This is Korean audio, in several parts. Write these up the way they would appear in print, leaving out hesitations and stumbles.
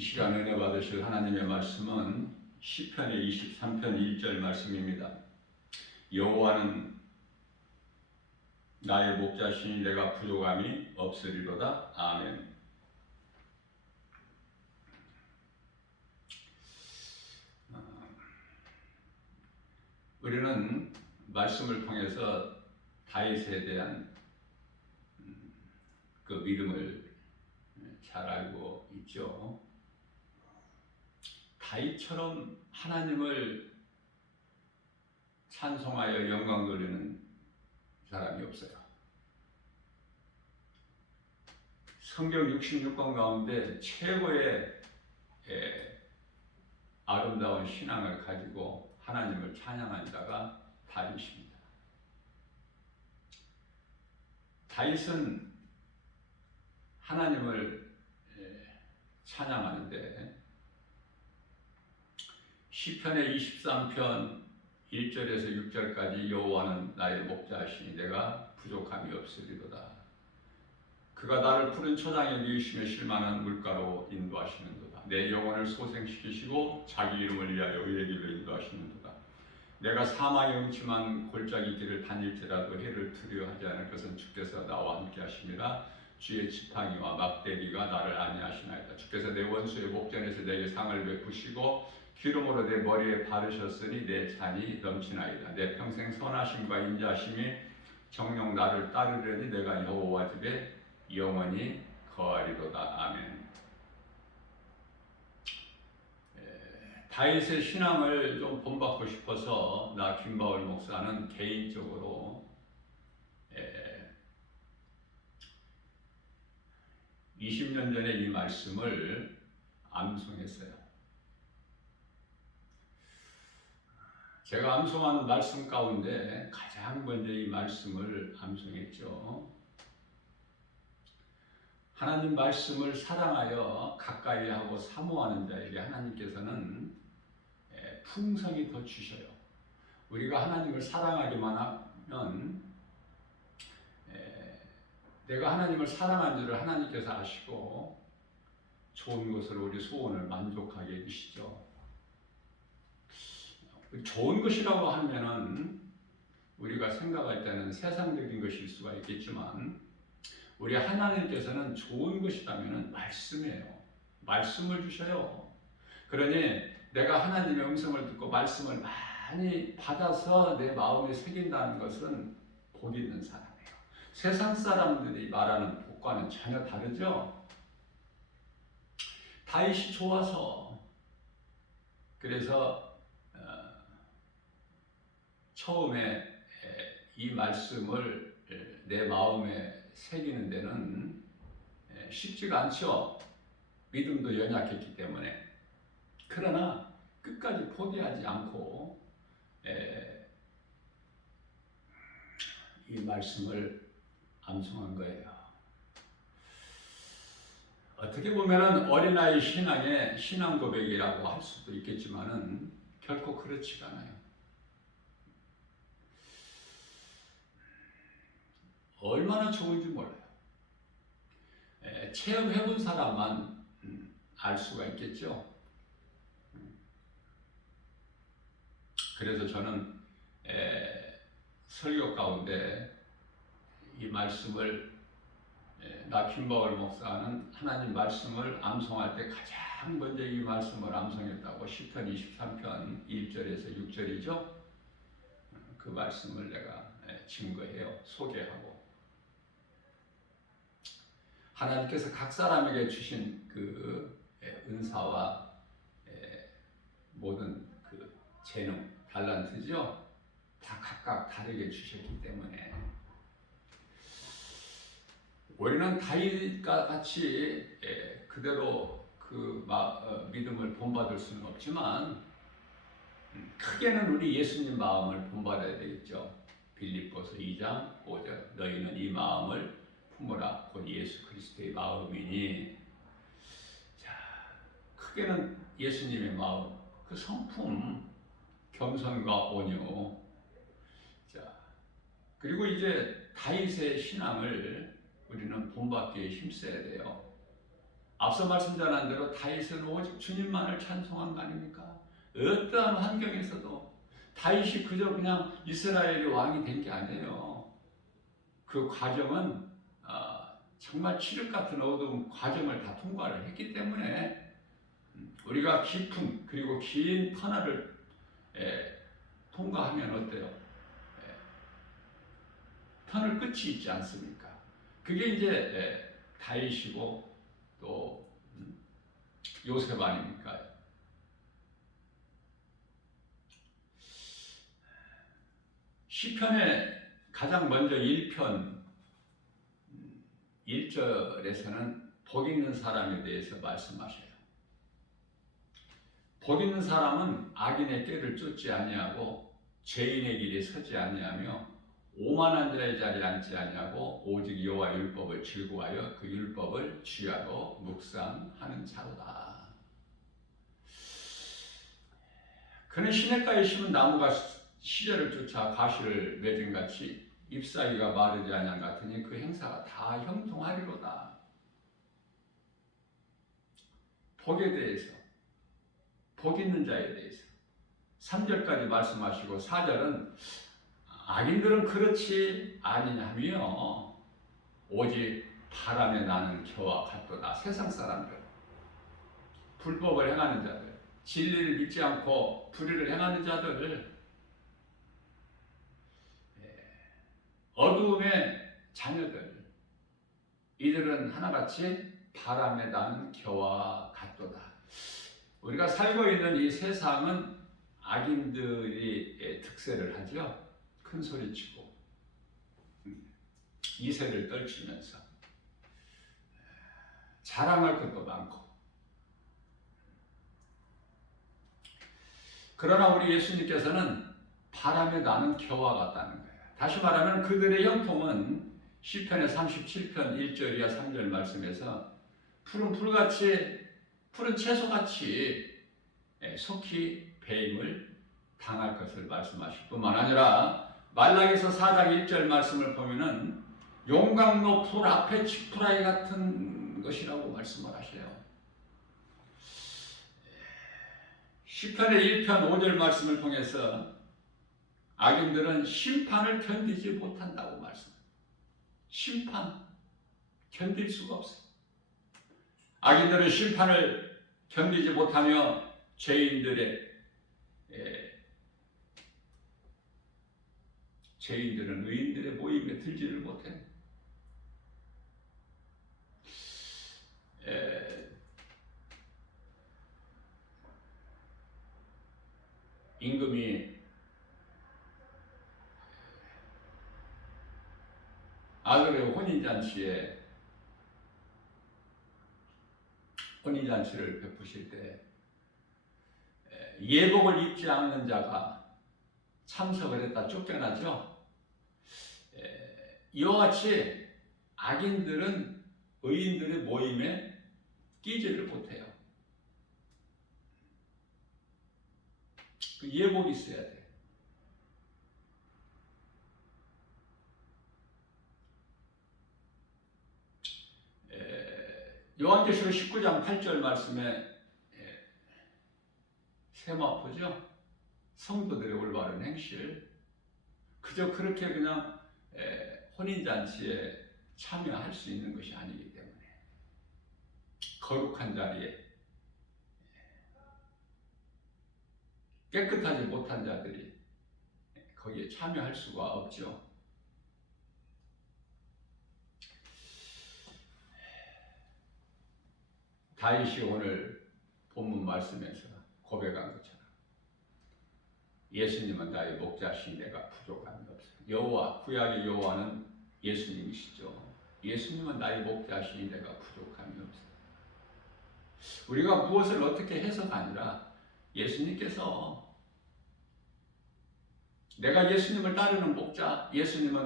이 시간 은혜 받으실 하나님의 말씀은 시편의 23편 1절 말씀입니다. 여호와는 나의 목자시니 내가 부족함이 없으리로다. 아멘. 우리는 말씀을 통해서 다윗에 대한 그 믿음을 잘 알고 있죠. 다윗처럼 하나님을 찬송하여 영광 돌리는 사람이 없어요. 성경 66권 가운데 최고의 아름다운 신앙을 가지고 하나님을 찬양한 자가 다윗입니다. 다윗은 하나님을 찬양하는데 시편의 23편 1절에서 6절까지 여호와는 나의 목자시니 내가 부족함이 없으리로다. 그가 나를 푸른 초장에 누이시며 쉴만한 물가로 인도하시는도다. 내 영혼을 소생시키시고 자기 이름을 위하여 의의 길로 인도하시는도다. 내가 사망의 음침한 골짜기 길을 다닐지라도 해를 두려워하지 않을 것은 주께서 나와 함께 하심이라. 주의 지팡이와 막대기가 나를 안위하시나이다. 주께서 내 원수의 목전에서 내게 상을 베푸시고 기름으로 내 머리에 바르셨으니 내 잔이 넘치나이다. 내 평생 선하심과 인자하심이 정녕 나를 따르려니 내가 여호와 집에 영원히 거하리로다. 아멘. 다윗의 신앙을 좀 본받고 싶어서 나 김바울 목사는 개인적으로 20년 전에 이 말씀을 암송했어요. 제가 암송하는 말씀 가운데 가장 먼저 이 말씀을 암송했죠. 하나님 말씀을 사랑하여 가까이 하고 사모하는 자에게 하나님께서는 풍성이 더 주셔요. 우리가 하나님을 사랑하기만 하면 내가 하나님을 사랑한 줄을 하나님께서 아시고 좋은 것으로 우리 소원을 만족하게 해주시죠. 좋은 것이라고 하면은 우리가 생각할 때는 세상적인 것일 수가 있겠지만 우리 하나님께서는 좋은 것이라면 말씀이에요. 말씀을 주셔요. 그러니 내가 하나님의 음성을 듣고 말씀을 많이 받아서 내 마음에 새긴다는 것은 복 있는 사람이에요. 세상 사람들이 말하는 복과는 전혀 다르죠. 다윗이 좋아서 그래서 처음에 이 말씀을 내 마음에 새기는 데는 쉽지가 않죠. 믿음도 연약했기 때문에. 그러나 끝까지 포기하지 않고 이 말씀을 암송한 거예요. 어떻게 보면 어린아이 신앙의 신앙 고백이라고 할 수도 있겠지만은 결코 그렇지가 않아요. 얼마나 좋은지 몰라요. 체험해본 사람만 알 수가 있겠죠. 그래서 저는 설교 가운데 이 말씀을 나 김바울 목사는 하나님 말씀을 암송할 때 가장 먼저 이 말씀을 암송했다고 시편 23편 1절에서 6절이죠. 그 말씀을 내가 증거해요. 소개하고. 하나님께서 각 사람에게 주신 그 은사와 모든 그 재능, 달란트죠. 다 각각 다르게 주셨기 때문에 우리는 다윗과 같이 그대로 그 믿음을 본받을 수는 없지만 크게는 우리 예수님 마음을 본받아야 되겠죠. 빌립보서 2장 5절 너희는 이 마음을 품으라 곧 예수 그리스도의 마음이니. 자, 크게는 예수님의 마음, 그 성품, 겸손과 온유. 자, 그리고 이제 다윗의 신앙을 우리는 본받기에 힘써야 돼요. 앞서 말씀 전한 대로 다윗은 오직 주님만을 찬송한 거 아닙니까? 어떠한 환경에서도 다윗이 그저 그냥 이스라엘의 왕이 된 게 아니에요. 그 과정은 정말 칠흑 같은 어두운 과정을 다 통과를 했기 때문에 우리가 깊은 그리고 긴 터널을 통과하면 어때요? 터널 끝이 있지 않습니까? 그게 이제 다윗이고 또 요셉 아닙니까? 시편에 가장 먼저 1편 1절에서는 복 있는 사람에 대해서 말씀하셔요. 복 있는 사람은 악인의 꾀를 쫓지 아니하고 죄인의 길에 서지 아니하며 오만한 자의 자리에 앉지 아니하고 오직 여호와 율법을 즐거워하여 그 율법을 취하고 묵상하는 자로다. 그는 시냇가에 심은 나무가 시절을 쫓아 가시를 맺은 같이 잎사귀가 마르지 아니한 같으니 그 행사가 다 형통하리로다. 복에 대해서, 복 있는 자에 대해서 3절까지 말씀하시고 4절은 악인들은 그렇지 아니냐며 오직 바람에 나는 겨와 같도다. 세상 사람들, 불법을 행하는 자들, 진리를 믿지 않고 불의를 행하는 자들, 어두움의 자녀들, 이들은 하나같이 바람에 나는 겨와 같도다. 우리가 살고 있는 이 세상은 악인들이 특세를 하죠. 큰 소리치고 이세를 떨치면서 자랑할 것도 많고. 그러나 우리 예수님께서는 바람에 나는 겨와 같다는 거예요. 다시 말하면 그들의 형통은 시편의 37편 1절 이하 3절 말씀에서 푸른 풀같이, 푸른 채소같이 속히 배임을 당할 것을 말씀하실 뿐만 아니라 말라기서 4장 1절 말씀을 보면은 용광로 불 앞에 지푸라기 같은 것이라고 말씀을 하셔요. 시편의 1편 5절 말씀을 통해서 악인들은 심판을 견디지 못한다고 말씀합니다. 심판 견딜 수가 없어요. 악인들은 심판을 견디지 못하며 죄인들은 의인들의 모임에 들지를 못해요. 임금이 아들의 혼인잔치를 베푸실 때 예복을 입지 않는 자가 참석을 했다 쫓겨나죠. 이와 같이 악인들은 의인들의 모임에 끼지를 못해요. 그 예복이 있어야 돼. 요한계시록 19장 8절 말씀에 세마포죠. 성도들의 올바른 행실. 그저 그렇게 그냥 혼인잔치에 참여할 수 있는 것이 아니기 때문에 거룩한 자리에 깨끗하지 못한 자들이 거기에 참여할 수가 없죠. 다윗이 오늘 본문 말씀에서 고백한 것처럼 예수님은 나의 목자시니 내가 부족함이 없어요. 여호와, 구약의 여호와는 예수님이시죠. 예수님은 나의 목자시니 내가 부족함이 없어요. 우리가 무엇을 어떻게 해서가 아니라 예수님께서 내가 예수님을 따르는 목자, 예수님을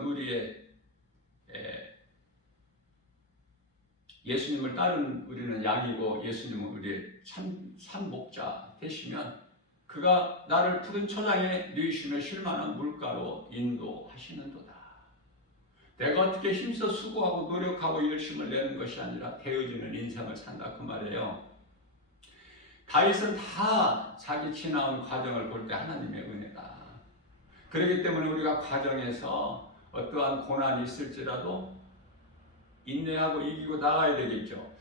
따르는 우리는 양이고 예수님은 우리의 참 목자 되시면 그가 나를 푸른 초장에 누이시며 쉴만한 물가로 인도하시는도다. 내가 어떻게 힘써 수고하고 노력하고 열심을 내는 것이 아니라 되어지는 인생을 산다 그 말이에요. 다윗은 다 자기 지나온 과정을 볼 때 하나님의 은혜다. 그렇기 때문에 우리가 과정에서 어떠한 고난이 있을지라도 인내하고 이기고 나가야 되겠죠.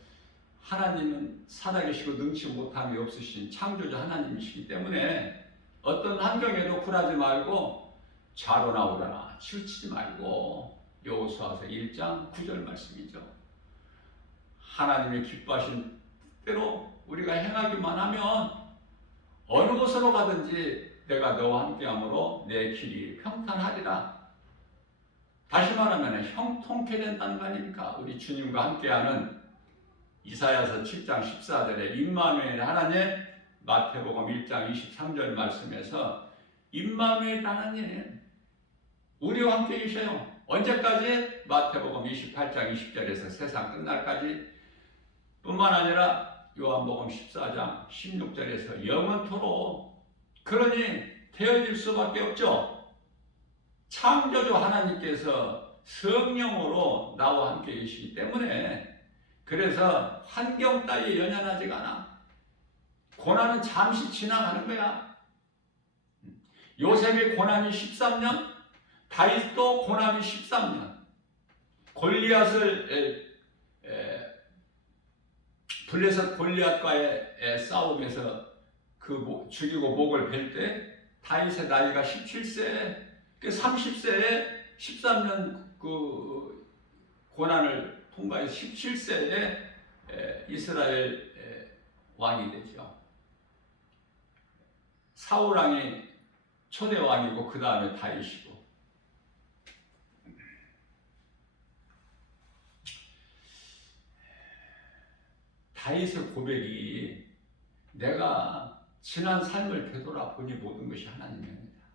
하나님은 살아계시고 능치 못함이 없으신 창조자 하나님이시기 때문에 어떤 환경에도 굴하지 말고 좌로나 우로나 치우치지 말고, 여호수아서 1장 9절 말씀이죠. 하나님의 기뻐하신 뜻대로 우리가 행하기만 하면 어느 곳으로 가든지 내가 너와 함께함으로 내 길이 평탄하리라. 다시 말하면 형통케 된다는 거 아닙니까? 우리 주님과 함께하는 이사야서 7장 14절에 임마누엘 하나님, 마태복음 1장 23절 말씀에서 임마누엘 하나님 우리와 함께 계셔요. 언제까지? 마태복음 28장 20절에서 세상 끝날까지, 뿐만 아니라 요한복음 14장 16절에서 영원토록. 그러니 되어질 수밖에 없죠. 창조주 하나님께서 성령으로 나와 함께 계시기 때문에, 그래서 환경 따위에 연연하지가 않아. 고난은 잠시 지나가는 거야. 요셉의 고난이 13년, 다윗도 고난이 13년. 골리앗을 블레셋 골리앗과의 싸움에서 죽이고 목을 벨 때 다윗의 나이가 17세, 30세에 13년 그 고난을 통과해 17세에 이스라엘 왕이 되죠. 사울 왕이 초대 왕이고 그 다음에 다윗이고. 다윗의 고백이 내가 지난 삶을 되돌아보니 모든 것이 하나님의 은혜다.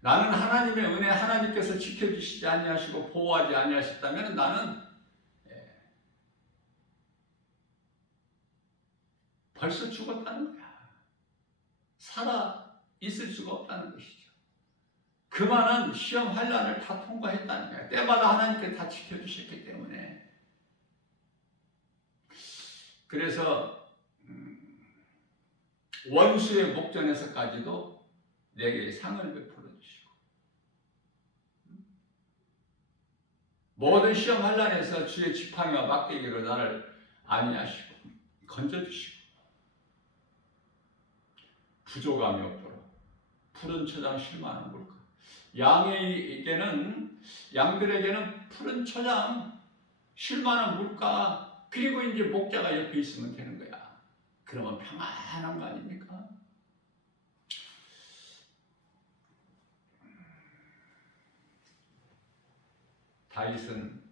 나는 하나님의 은혜, 하나님께서 지켜주시지 아니하시고 보호하지 아니하셨다면 나는 벌써 죽었다는 거야. 살아 있을 수가 없다는 것이죠. 그 많은 시험 환난을 다 통과했다는 거야. 때마다 하나님께 다 지켜주셨기 때문에. 그래서 원수의 목전에서까지도 내게 상을 베풀어 주시고, 모든 시험 환난에서 주의 지팡이와 막대기로 나를 안위하시고 건져주시고, 부족함이 없도록 푸른 초장 쉴만한 물가. 양들에게는 푸른 초장 쉴만한 물가, 그리고 이제 목자가 옆에 있으면 되는 거야. 그러면 평안한 거 아닙니까? 다윗은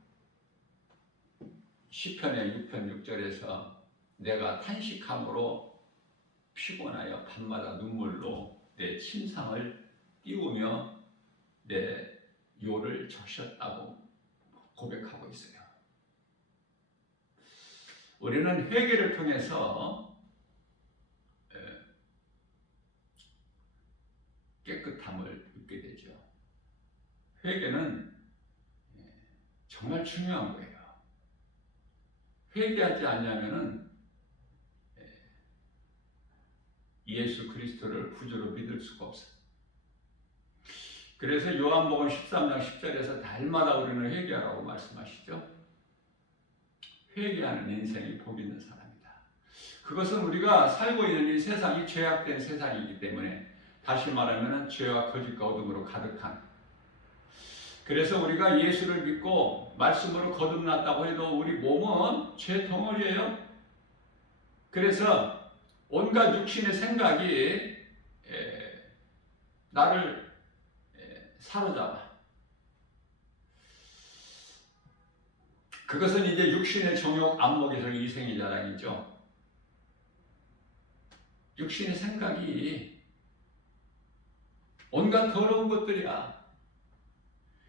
시편의 6편 6절에서 내가 탄식함으로 피곤하여 밤마다 눈물로 내 침상을 띄우며 내 요를 적셨다고 고백하고 있어요. 우리는 회개를 통해서 깨끗함을 얻게 되죠. 회개는 정말 중요한 거예요. 회개하지 않으면은 예수 그리스도를 구주로 믿을 수가 없어요. 그래서 요한복음 13장 10절에서 날마다 우리는 회개하라고 말씀하시죠. 회개하는 인생이 복 있는 사람이다. 그것은 우리가 살고 있는 이 세상이 죄악된 세상이기 때문에, 다시 말하면 죄와 거짓과 어둠으로 가득한, 그래서 우리가 예수를 믿고 말씀으로 거듭났다고 해도 우리 몸은 죄 덩어리예요. 그래서 온갖 육신의 생각이 나를 사로잡아. 그것은 이제 육신의 정욕, 안목에서 이생의 자랑이죠. 육신의 생각이 온갖 더러운 것들이야.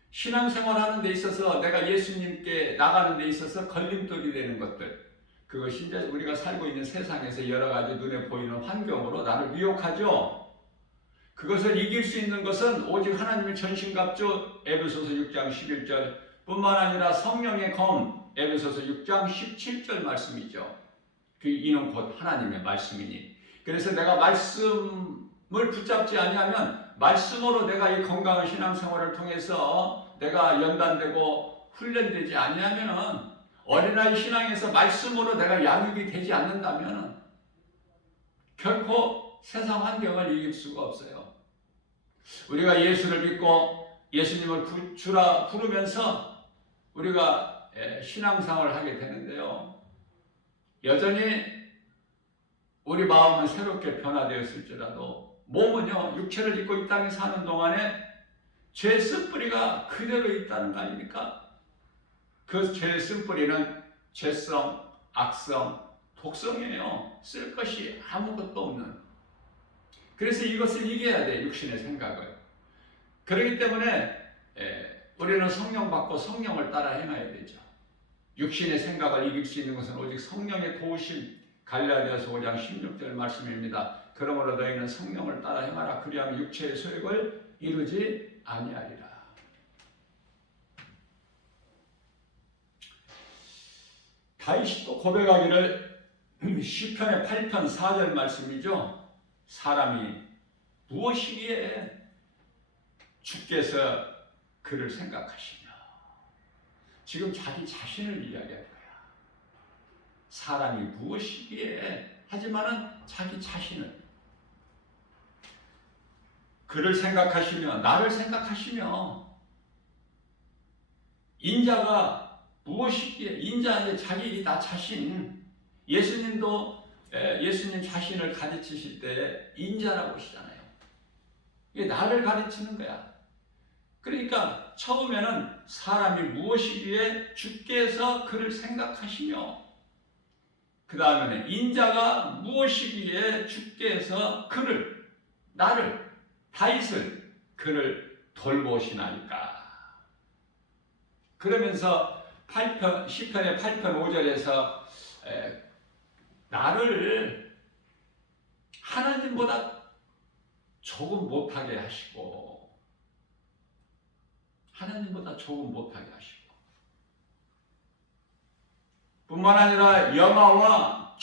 신앙생활 하는 데 있어서, 내가 예수님께 나가는 데 있어서 걸림돌이 되는 것들, 그것이 이제 우리가 살고 있는 세상에서 여러 가지 눈에 보이는 환경으로 나를 미혹하죠. 그것을 이길 수 있는 것은 오직 하나님의 전신갑주 에베소서 6장 11절 뿐만 아니라 성령의 검 에베소서 6장 17절 말씀이죠. 그 이는 곧 하나님의 말씀이니. 그래서 내가 말씀을 붙잡지 아니하면 말씀으로 내가 이 건강한 신앙생활을 통해서 내가 연단되고 훈련되지 아니하면은 어린아이 신앙에서 말씀으로 내가 양육이 되지 않는다면 결코 세상 환경을 이길 수가 없어요. 우리가 예수를 믿고 예수님을 주라 부르면서 우리가 신앙생활을 하게 되는데요. 여전히 우리 마음은 새롭게 변화되었을지라도 몸은요, 육체를 입고 이 땅에 사는 동안에 죄의 쓴뿌리가 그대로 있다는 거 아닙니까? 그 죄의 쓴뿌리는 죄성, 악성, 독성이에요. 쓸 것이 아무것도 없는. 그래서 이것을 이겨야 돼, 육신의 생각을. 그렇기 때문에 우리는 성령 받고 성령을 따라 행해야 되죠. 육신의 생각을 이길 수 있는 것은 오직 성령의 도우심, 갈라디아서 5장 16절 말씀입니다. 그러므로 너희는 성령을 따라 행하라. 그리하면 육체의 소욕을 이루지 아니하리라. 다윗이 또 고백하기를 시편의 8편 4절 말씀이죠. 사람이 무엇이기에 주께서 그를 생각하시며. 지금 자기 자신을 이야기할 거야. 사람이 무엇이기에 하지만은 자기 자신을 그를 생각하시며 나를 생각하시며. 인자가 무엇이기에 인자의 자기 나 자신. 예수님도 예수님 자신을 가르치실 때 인자라고 하시잖아요. 이게 나를 가르치는 거야. 그러니까 처음에는 사람이 무엇이기에 주께서 그를 생각하시며, 그 다음에는 인자가 무엇이기에 주께서 그를, 나를, 다윗을 그를 돌보시나이까. 그러면서 시편의 8편 5절에서 나를 하나님보다 조금 못하게 하시고, 하나님보다 조금 못하게 하시고, 뿐만 아니라 영화와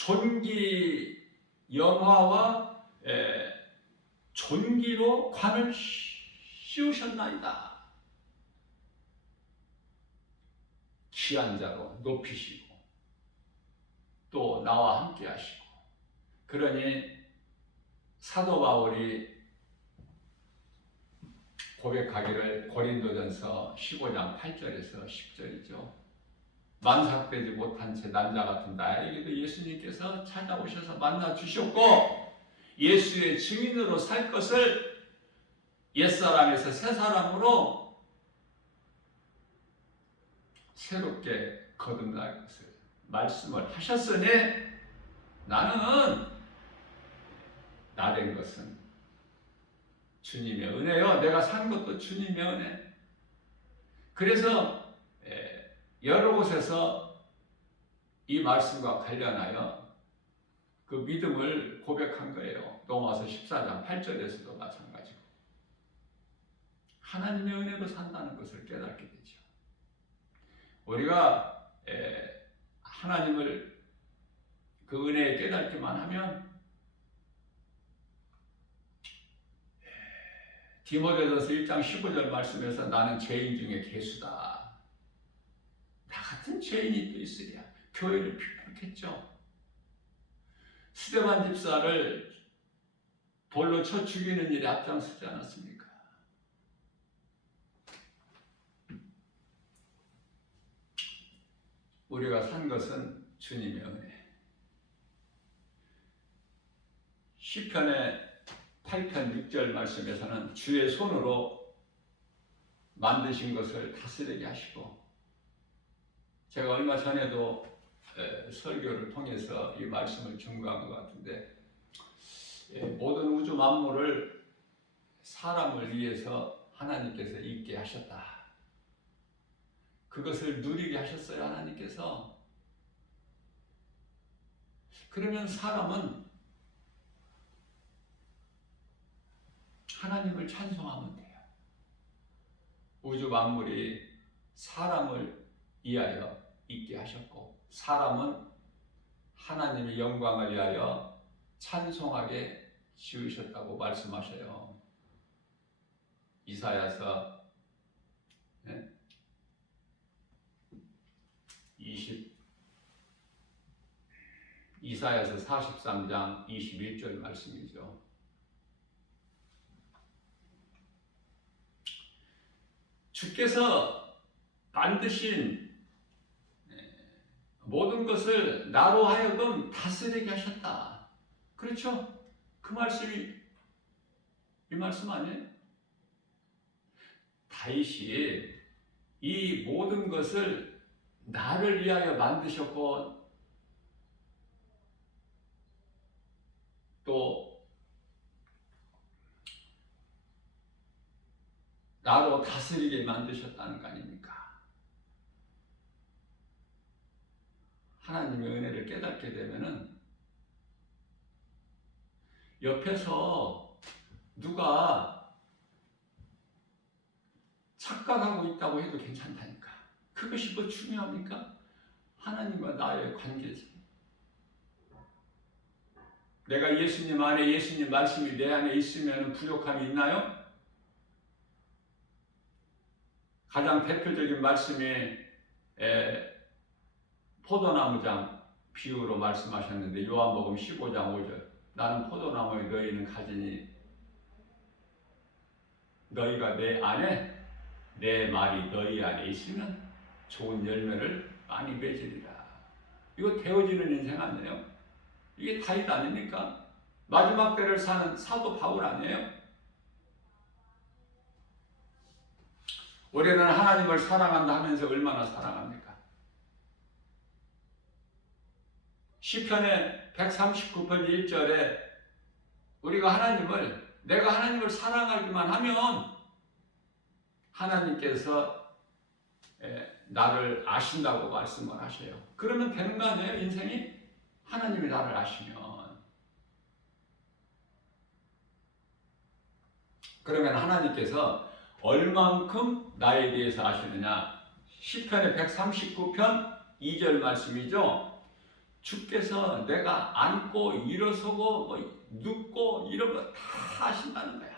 존귀로 관을 씌우셨나이다. 귀한 자로 높이시고 또 나와 함께 하시고. 그러니 사도 바울이 고백하기를 고린도전서 15장 8절에서 10절이죠. 만삭되지 못한 채 남자 같은 나에게도 예수님께서 찾아오셔서 만나 주셨고, 예수의 증인으로 살 것을 옛사람에서 새사람으로 새롭게 거듭날 것을 말씀을 하셨으니 나는 나 된 것은 주님의 은혜요. 내가 산 것도 주님의 은혜. 그래서 여러 곳에서 이 말씀과 관련하여 그 믿음을 고백한 거예요. 로마서 14장 8절에서도 마찬가지고. 하나님의 은혜로 산다는 것을 깨닫게 되죠. 우리가 하나님을 그 은혜에 깨닫기만 하면 디모데전서 1장 15절 말씀에서 나는 죄인 중에 괴수다. 나 같은 죄인이 또 있으랴. 교회를 핍박했죠. 스데반 집사를 돌로 쳐 죽이는 일에 앞장서지 않았습니까? 우리가 산 것은 주님의 은혜. 시편의 8편 6절 말씀에서는 주의 손으로 만드신 것을 다스리게 하시고, 제가 얼마 전에도 설교를 통해서 이 말씀을 증거한 것 같은데, 모든 우주 만물을 사람을 위해서 하나님께서 있게 하셨다. 그것을 누리게 하셨어요, 하나님께서. 그러면 사람은 하나님을 찬송하면 돼요. 우주 만물이 사람을 위하여 있게 하셨고 사람은 하나님의 영광을 위하여 찬송하게 지으셨다고 말씀하셔요. 이사야서 43장 21절 말씀이죠. 주께서 만드신 모든 것을 나로 하여금 다스리게 하셨다. 그렇죠? 그 말씀이 이 말씀 아니에요? 다윗이 이 모든 것을 나를 위하여 만드셨고 또 나로 다스리게 만드셨다는 거 아닙니까? 하나님의 은혜를 깨닫게 되면은 옆에서 누가 착각하고 있다고 해도 괜찮다니까. 그것이 뭐 중요합니까? 하나님과 나의 관계지. 내가 예수님 안에 예수님 말씀이 내 안에 있으면 부족함이 있나요? 가장 대표적인 말씀이 포도나무장 비유로 말씀하셨는데 요한복음 15장 5절 나는 포도나무에 너희는 가지니 너희가 내 안에 내 말이 너희 안에 있으면 좋은 열매를 많이 맺으리라. 이거 되어지는 인생 아니에요? 이게 다윗 아닙니까? 마지막 때를 사는 사도 바울 아니에요? 우리는 하나님을 사랑한다 하면서 얼마나 사랑합니까? 시편의 139편 1절에 우리가 내가 하나님을 사랑하기만 하면 하나님께서 나를 아신다고 말씀을 하셔요. 그러면 되는 거 아니에요? 인생이? 하나님이 나를 아시면. 그러면 하나님께서 얼만큼 나에 대해서 아시느냐? 시편의 139편 2절 말씀이죠. 주께서 내가 앉고 일어서고 눕고 이런 거 다 아신다는 거야.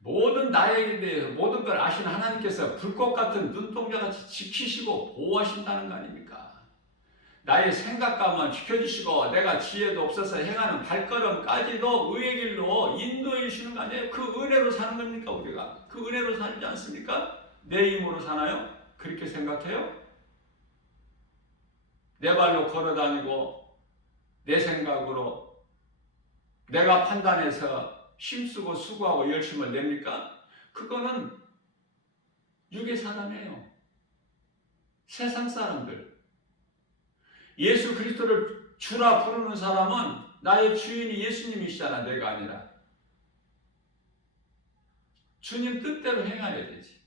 모든 나에 대해서 모든 걸 아시는 하나님께서 불꽃 같은 눈동자같이 지키시고 보호하신다는 거 아닙니까? 나의 생각감은 지켜주시고 내가 지혜도 없어서 행하는 발걸음까지도 의의 길로 인도해 주시는 거 아니에요? 그 은혜로 사는 겁니까 우리가? 그 은혜로 살지 않습니까? 내 힘으로 사나요? 그렇게 생각해요? 내 발로 걸어다니고 내 생각으로 내가 판단해서 힘쓰고 수고하고 열심을 냅니까? 그거는 육의 사람이에요. 세상 사람들. 예수 그리스도를 주라 부르는 사람은 나의 주인이 예수님이시잖아. 내가 아니라. 주님 뜻대로 행해야 되지.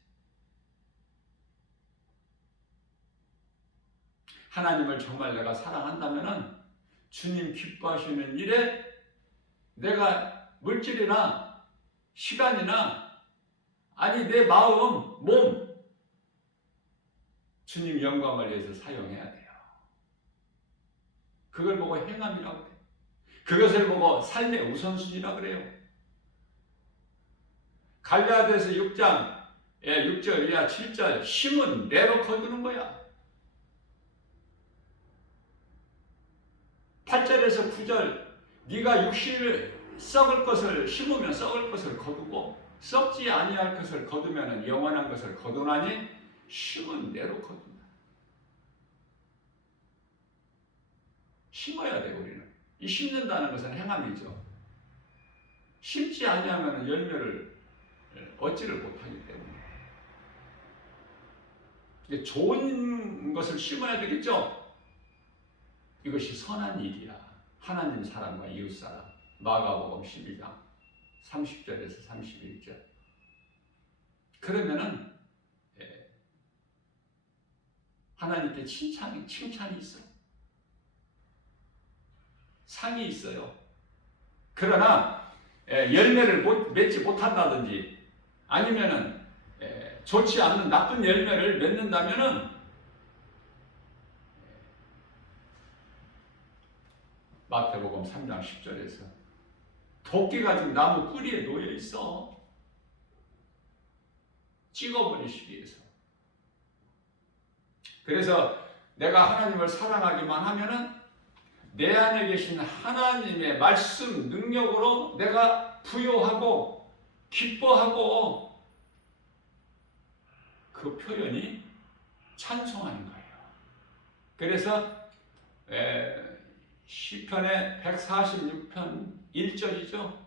하나님을 정말 내가 사랑한다면은 주님 기뻐하시는 일에 내가 물질이나 시간이나 아니 내 마음, 몸 주님 영광을 위해서 사용해야 돼요. 그걸 보고 행함이라고 그래요. 그것을 보고 삶의 우선순위라고 그래요. 갈라디아서 6장 6절 이하 7절 심은 내로 거두는 거야. 8절에서 9절 네가 육신을 썩을 것을 심으면 썩을 것을 거두고 썩지 아니할 것을 거두면 영원한 것을 거두나니 심은 내로 거둔다. 심어야 돼 우리는. 이 심는다는 것은 행함이죠. 심지 아니하면 열매를 얻지를 못하기 때문에 좋은 것을 심어야 되겠죠. 이것이 선한 일이야. 하나님 사람과 이웃 사람. 마가복음 12장 30절에서 31절. 그러면은 하나님께 칭찬이 있어요. 상이 있어요. 그러나 열매를 맺지 못한다든지 아니면은 좋지 않는 나쁜 열매를 맺는다면은 마태복음 3장 10절에서 도끼가 지금 나무 뿌리에 놓여 있어. 찍어버리시기 위해서. 그래서 내가 하나님을 사랑하기만 하면은 내 안에 계신 하나님의 말씀 능력으로 내가 부요하고 기뻐하고 그 표현이 찬송하는 거예요. 그래서 시편의 146편 1절이죠.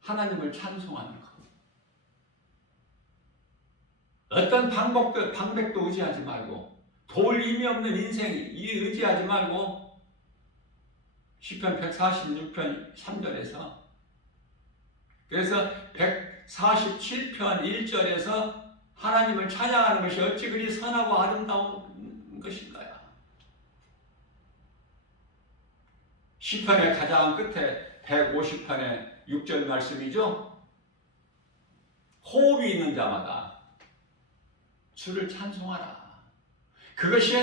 하나님을 찬송하는 것. 어떤 방백도 의지하지 말고 도울 힘이 없는 인생 의지하지 말고 시편 146편 3절에서 그래서 147편 1절에서 하나님을 찬양하는 것이 어찌 그리 선하고 아름다운 것인가요? 시편의 가장 끝에 150편의 6절 말씀이죠. 호흡이 있는 자마다 주를 찬송하라. 그것이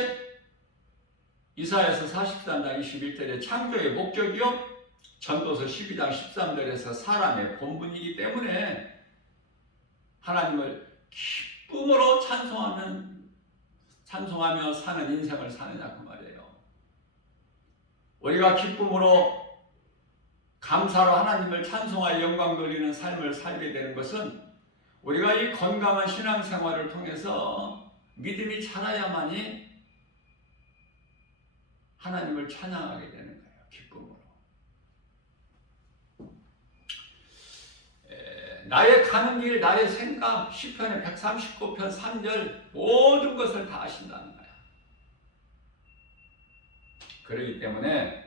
이사야서 43장 21절의 창조의 목적이요 전도서 12장 13절에서 사람의 본분이기 때문에 하나님을 기쁨으로 찬송하며 사는 인생을 사느냐 그 말이에요. 우리가 기쁨으로 감사로 하나님을 찬송하여 영광 돌리는 삶을 살게 되는 것은 우리가 이 건강한 신앙생활을 통해서 믿음이 자라야만이 하나님을 찬양하게 되는 거예요. 기쁨으로. 나의 가는 길, 나의 생각, 시편의 139편 3절 모든 것을 다 아신다는 거야. 그렇기 때문에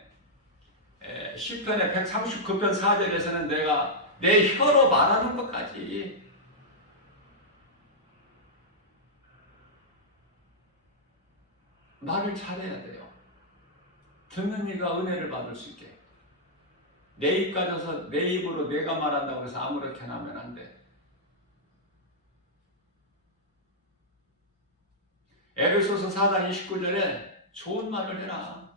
시편의 139편 4절에서는 내가 내 혀로 말하는 것까지 말을 잘해야 돼요. 듣는 이가 은혜를 받을 수 있게. 내 입 가져서 내 입으로 내가 말한다고 해서 아무렇게나 하면 안 돼. 에베소서 4장 29절에 좋은 말을 해라.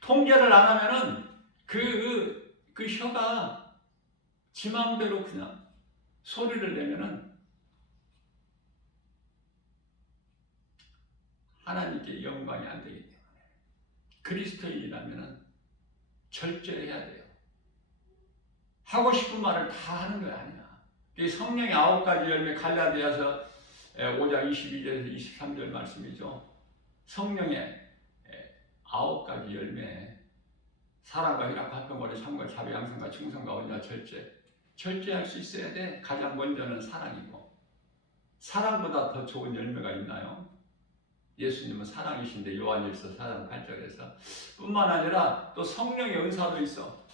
통제를 안 하면은 그 혀가 지 마음대로 그냥 소리를 내면은 하나님께 영광이 안 되기 때문에 그리스도인이라면은 절제해야 돼요. 하고 싶은 말을 다 하는 거 아니야. 성령의 9가지 열매 갈라디아서 5장 22절에서 23절 말씀이죠. 성령의 9가지 열매 사랑과 희락, 화평과 참과 자비, 양선과 충성과 온유와 절제할 수 있어야 돼. 가장 먼저는 사랑이고 사랑보다 더 좋은 열매가 있나요? 예수님은 사랑이신데 요한일서 4장 8절에서 뿐만 아니라 또 성령의 은사도 있어.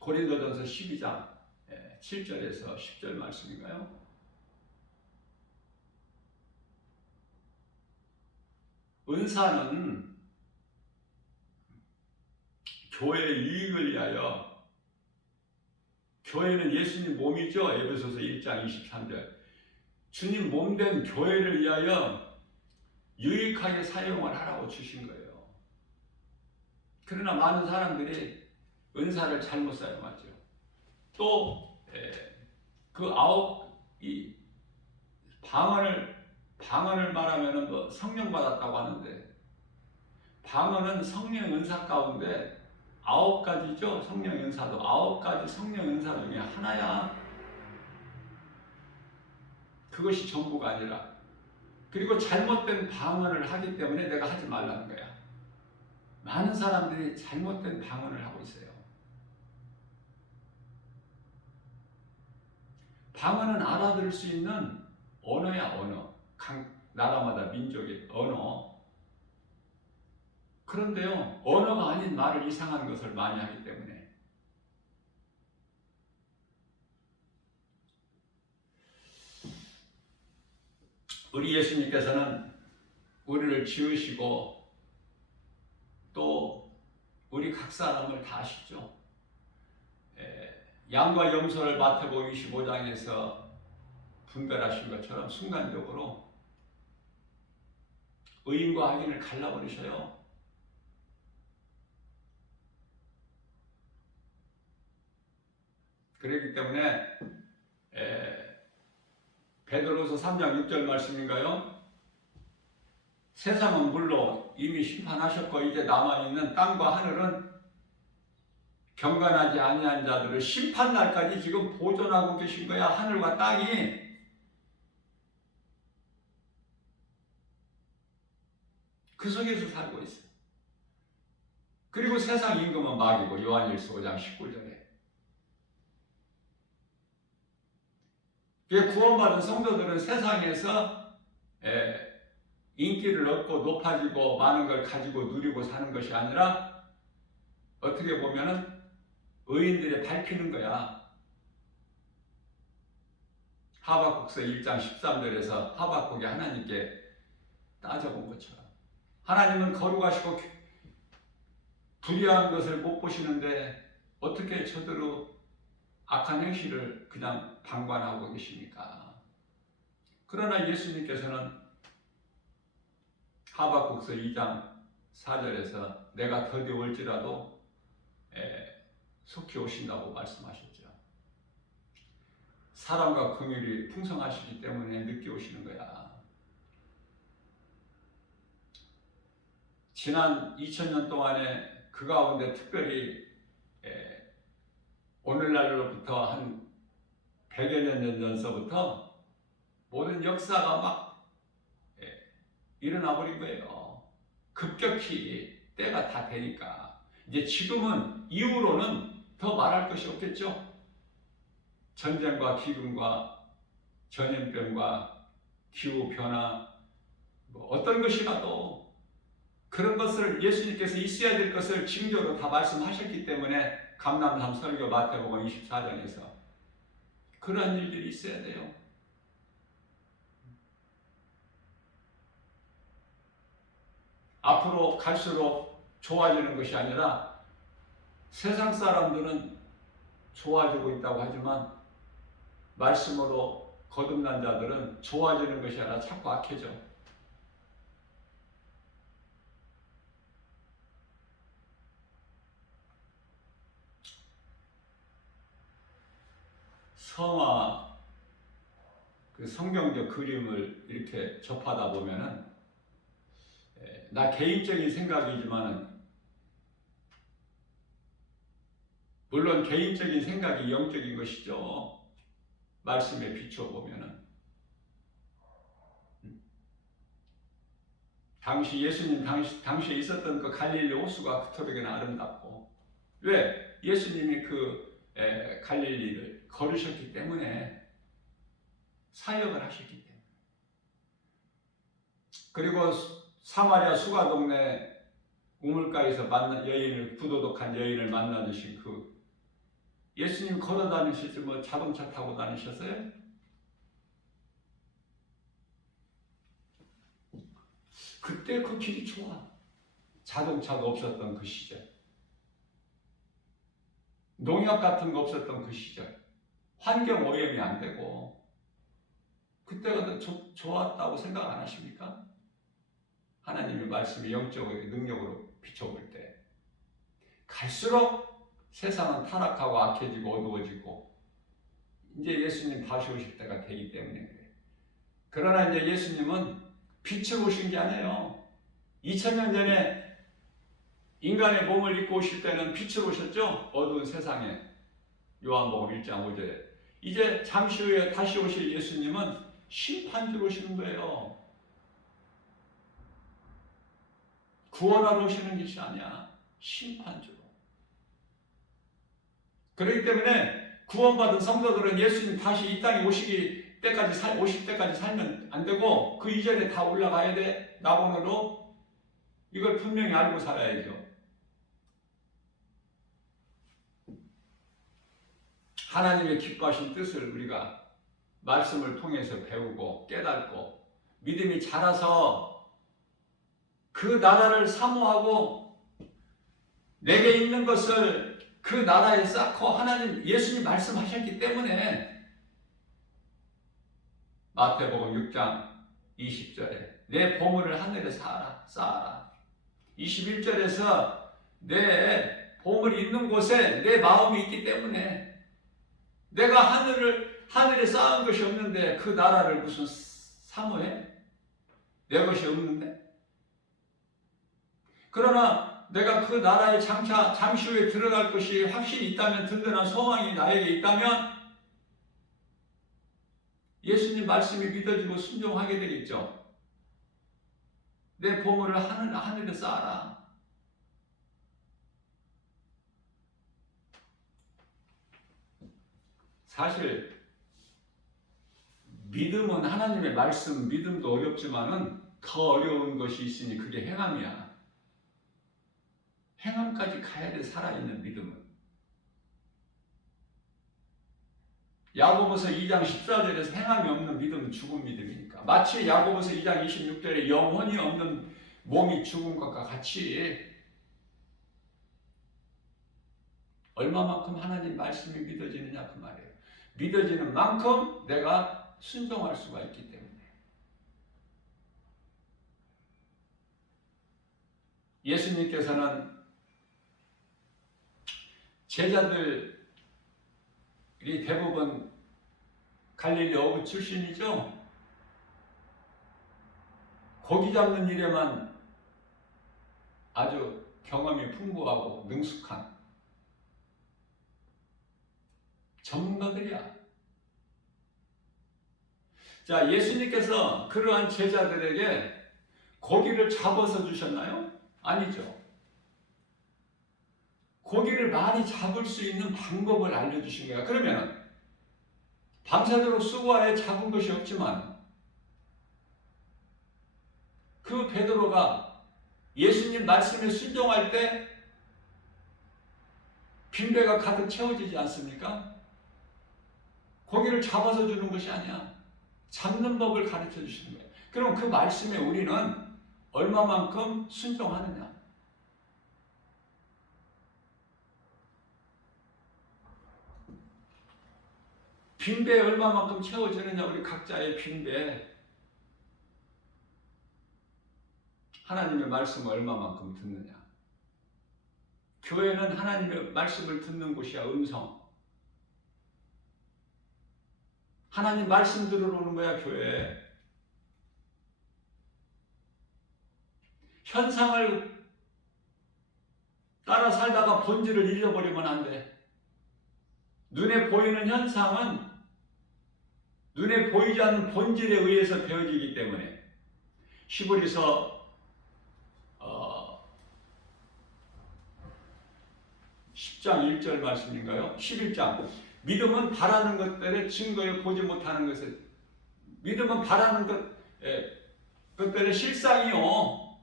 고린도전서 12장 7절에서 10절 말씀인가요? 은사는 교회의 유익을 위하여, 교회는 예수님 몸이죠. 에베소서 1장 23절. 주님 몸된 교회를 위하여 유익하게 사용을 하라고 주신 거예요. 그러나 많은 사람들이 은사를 잘못 사용하죠. 또 그 이 방언을 말하면은 뭐 성령 받았다고 하는데 방언은 성령 은사 가운데 9가지죠. 성령 은사도 9가지 성령 은사 중에 하나야. 그것이 전부가 아니라 그리고 잘못된 방언을 하기 때문에 내가 하지 말라는 거야. 많은 사람들이 잘못된 방언을 하고 있어요. 방언은 알아들을 수 있는 언어야, 언어. 각 나라마다 민족의 언어. 그런데요, 언어가 아닌 말을 이상한 것을 많이 하기 때문에 우리 예수님께서는 우리를 지으시고 또 우리 각 사람을 다 아시죠. 양과 염소를 마태복음 25장에서 분별하신 것처럼 순간적으로 의인과 악인을 갈라버리셔요. 그렇기 때문에 베드로서 3장 6절 말씀인가요? 세상은 물론 이미 심판하셨고 이제 남아있는 땅과 하늘은 경건하지 아니한 자들을 심판날까지 지금 보존하고 계신 거야. 하늘과 땅이. 그 속에서 살고 있어요. 그리고 세상 임금은 마귀고 요한일서 5장 19절에 구원받은 성도들은 세상에서 인기를 얻고 높아지고 많은 걸 가지고 누리고 사는 것이 아니라 어떻게 보면은 의인들의 밝히는 거야. 하박국서 1장 13절에서 하박국이 하나님께 따져본 것처럼 하나님은 거룩하시고 불의한 것을 못 보시는데 어떻게 저대로 악한 행실을 그냥 방관하고 계십니까? 그러나 예수님께서는 하박국서 2장 4절에서 내가 더디 올지라도 속히 오신다고 말씀하셨죠. 사랑과 긍휼이 풍성하시기 때문에 늦게 오시는 거야. 지난 2000년 동안에 그 가운데 특별히 오늘날로부터 한 100여 년 전서부터 모든 역사가 막 일어나 버린 거예요. 급격히 때가 다 되니까. 이제 지금은 이후로는 더 말할 것이 없겠죠. 전쟁과 기근과 전염병과 기후변화 어떤 것이라도 그런 것을 예수님께서 있어야 될 것을 징조로 다 말씀하셨기 때문에 감람산 설교 마태복음 24장에서 그러한 일들이 있어야 돼요. 앞으로 갈수록 좋아지는 것이 아니라 세상 사람들은 좋아지고 있다고 하지만 말씀으로 거듭난 자들은 좋아지는 것이 아니라 자꾸 악해져. 성화 그 성경적 그림을 이렇게 접하다 보면은 나 개인적인 생각이지만은 물론 개인적인 생각이 영적인 것이죠. 말씀에 비춰보면은 당시 예수님 당시에 있었던 그 갈릴리 호수가 그토록이나 아름답고 왜? 예수님이 그 갈릴리를 걸으셨기 때문에 사역을 하셨기 때문에 그리고 사마리아 수가 동네 우물가에서 만난 여인을 부도덕한 여인을 만나 주신 그 예수님 걸어 다니시지 뭐 자동차 타고 다니셨어요? 그때 그 길이 좋아. 자동차가 없었던 그 시절, 농약 같은 거 없었던 그 시절, 환경 오염이 안 되고 그때가 더 좋았다고 생각 안 하십니까? 하나님의 말씀이 영적으로 능력으로 비춰볼 때 갈수록 세상은 타락하고 악해지고 어두워지고 이제 예수님 다시 오실 때가 되기 때문에 그래요. 그러나 이제 예수님은 빛을 오신 게 아니에요. 2000년 전에 인간의 몸을 입고 오실 때는 빛을 오셨죠? 어두운 세상에. 요한복음 1장 5절에. 이제 잠시 후에 다시 오실 예수님은 심판주로 오시는 거예요. 구원하러 오시는 것이 아니야. 심판주로. 그렇기 때문에 구원받은 성도들은 예수님 다시 이 땅에 오실 때까지 살면 안 되고 그 이전에 다 올라가야 돼. 낙원으로. 이걸 분명히 알고 살아야죠. 하나님의 기뻐하신 뜻을 우리가 말씀을 통해서 배우고 깨닫고 믿음이 자라서 그 나라를 사모하고 내게 있는 것을 그 나라에 쌓고 하나님 예수님 말씀하셨기 때문에 마태복음 6장 20절에 내 보물을 하늘에 쌓아라. 21절에서 내 보물이 있는 곳에 내 마음이 있기 때문에 내가 하늘에 쌓은 것이 없는데 그 나라를 무슨 사모해? 내 것이 없는데? 그러나 내가 그 나라에 장차 잠시 후에 들어갈 것이 확신이 있다면, 든든한 소망이 나에게 있다면 예수님 말씀이 믿어지고 순종하게 되겠죠. 내 보물을 하늘에 쌓아라. 사실 믿음은 하나님의 말씀, 믿음도 어렵지만은 더 어려운 것이 있으니 그게 행함이야. 행함까지 가야 돼, 살아있는 믿음은. 야고보서 2장 14절에서 행함이 없는 믿음은 죽은 믿음이니까. 마치 야고보서 2장 26절에 영혼이 없는 몸이 죽은 것과 같이 얼마만큼 하나님 말씀이 믿어지느냐 그 말이에요. 믿어지는 만큼 내가 순종할 수가 있기 때문에. 예수님께서는 제자들이 대부분 갈릴리 어부 출신이죠. 고기 잡는 일에만 아주 경험이 풍부하고 능숙한 전문가들이야. 자, 예수님께서 그러한 제자들에게 고기를 잡아서 주셨나요? 아니죠. 고기를 많이 잡을 수 있는 방법을 알려주신 거야. 그러면 밤새도록 수고하여 잡은 것이 없지만 그 베드로가 예수님 말씀에 순종할 때 빈배가 가득 채워지지 않습니까? 고기를 잡아서 주는 것이 아니야. 잡는 법을 가르쳐 주시는 거예요. 그럼 그 말씀에 우리는 얼마만큼 순종하느냐? 빈배 얼마만큼 채워지느냐? 우리 각자의 빈배. 하나님의 말씀을 얼마만큼 듣느냐? 교회는 하나님의 말씀을 듣는 곳이야. 음성. 하나님 말씀 들으러 오는 거야, 교회. 현상을 따라 살다가 본질을 잃어버리면 안 돼. 눈에 보이는 현상은 눈에 보이지 않는 본질에 의해서 되어지기 때문에. 히브리서 10장 1절 말씀인가요? 11장. 믿음은 바라는 것들의 증거에 보지 못하는 것을. 믿음은 바라는 것들의 실상이요.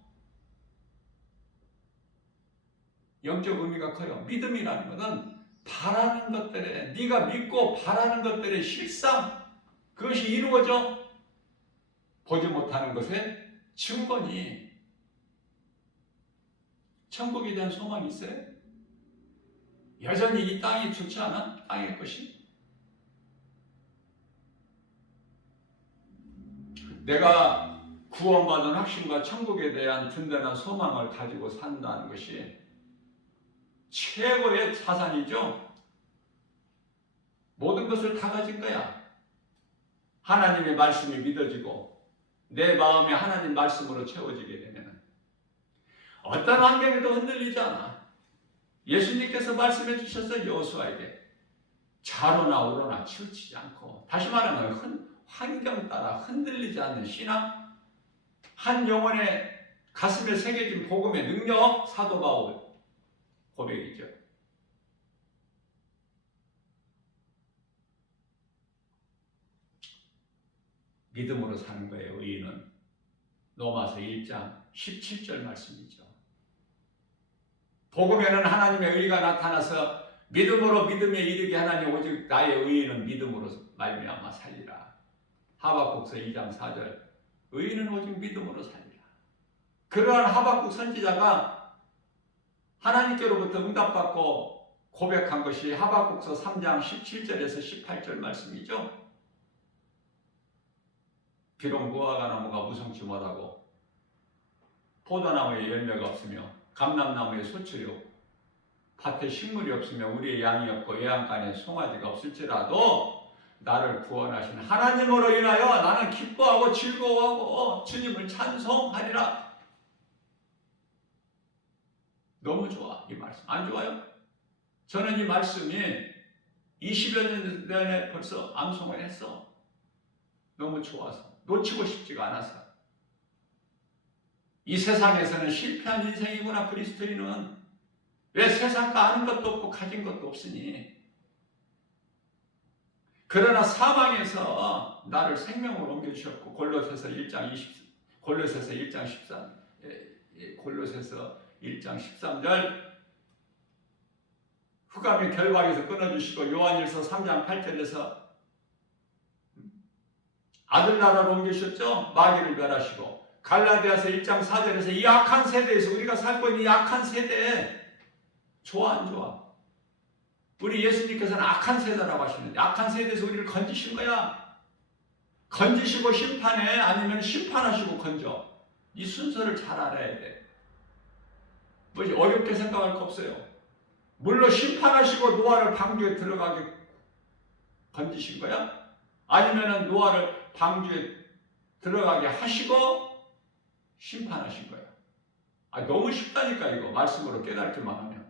영적 의미가 커요. 믿음이라는 것은 바라는 것들의, 네가 믿고 바라는 것들의 실상, 그것이 이루어져 보지 못하는 것의 증거니. 천국에 대한 소망이 있어요? 여전히 이 땅이 좋지 않아? 땅의 것이? 내가 구원받은 확신과 천국에 대한 든든한 소망을 가지고 산다는 것이 최고의 자산이죠. 모든 것을 다 가진 거야. 하나님의 말씀이 믿어지고 내 마음이 하나님 말씀으로 채워지게 되면 어떤 환경에도 흔들리지 않아. 예수님께서 말씀해 주셔서 여호수아에게 좌로나 우로나 치우치지 않고, 다시 말하면 환경 따라 흔들리지 않는 신앙, 한 영혼의 가슴에 새겨진 복음의 능력, 사도 바울 고백이죠. 믿음으로 사는 거예요. 의인은 로마서 1장 17절 말씀이죠. 복음에는 하나님의 의가 나타나서 믿음으로 믿음에 이르게 하나니 오직 나의 의인은 믿음으로 말미암아 살리라. 하박국서 2장 4절. 의인은 오직 믿음으로 살리라. 그러한 하박국 선지자가 하나님께로부터 응답받고 고백한 것이 하박국서 3장 17절에서 18절 말씀이죠. 비록 무화과 나무가 무성치 못하고 포도나무에 열매가 없으며 감람나무에 소출이 없고 밭에 식물이 없으며 우리의 양이 없고 외양간에 송아지가 없을지라도 나를 구원하신 하나님으로 인하여 나는 기뻐하고 즐거워하고 주님을 찬송하리라. 너무 좋아, 이 말씀. 안 좋아요? 저는 이 말씀이 20여 년 전에 벌써 암송을 했어. 너무 좋아서, 놓치고 싶지가 않아서. 이 세상에서는 실패한 인생이구나, 그리스도인은. 왜 세상과 아는 것도 없고 가진 것도 없으니. 그러나 사망에서 나를 생명으로 옮겨주셨고, 골로새서 1장 13절, 흑암의 결박에서 끊어주시고, 요한일서 3장 8절에서 아들나라로 옮기셨죠? 마귀를 멸하시고, 갈라디아서 1장 4절에서 이 악한 세대에서 우리가 살고 있는 이 악한 세대에 좋아 안 좋아? 우리 예수님께서는 악한 세대라고 하시는데 악한 세대에서 우리를 건지신 거야. 건지시고 심판해, 아니면 심판하시고 건져. 이 순서를 잘 알아야 돼. 뭐지 어렵게 생각할 거 없어요. 물론 심판하시고 노아를 방주에 들어가게 건지신 거야? 아니면 노아를 방주에 들어가게 하시고 심판하신 거야. 너무 쉽다니까 이거 말씀으로 깨닫기만 하면.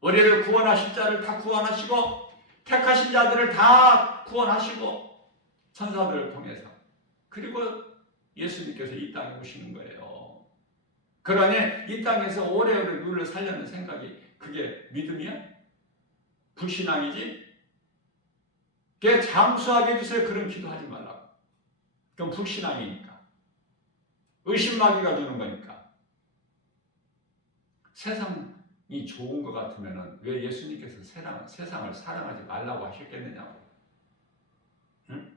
우리를 구원하실 자를 다 구원하시고 택하신 자들을 다 구원하시고 천사들을 통해서 그리고 예수님께서 이 땅에 오시는 거예요. 그러니 이 땅에서 오래오래 누를 살려는 생각이 그게 믿음이야? 불신앙이지? 그게 장수하게 해주세요. 그런 기도하지 말라고. 그건 불신앙이니까. 의심마귀가 주는 거니까. 세상이 좋은 것 같으면 왜 예수님께서 세상을 사랑하지 말라고 하셨겠느냐고. 응?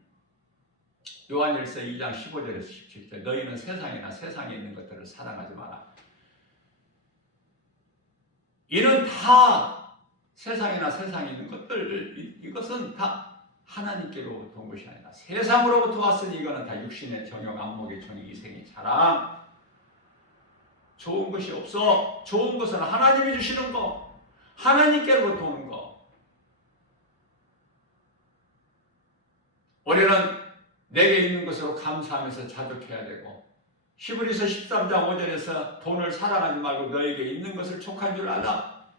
요한일서 2장 15절에서 17절 너희는 세상이나 세상에 있는 것들을 사랑하지 마라. 이는 다 세상이나 세상에 있는 것들 이것은 다 하나님께로부터 온 것이 아니라 세상으로부터 왔으니 이거는 다 육신의 정욕, 안목의 정욕, 이생의 자랑. 좋은 것이 없어. 좋은 것은 하나님이 주시는 거, 하나님께로부터 오는 거. 우리는 내게 있는 것으로 감사하면서 자족해야 되고 히브리서 13장 5절에서 돈을 사랑하지 말고 너에게 있는 것을 족한 줄 알라.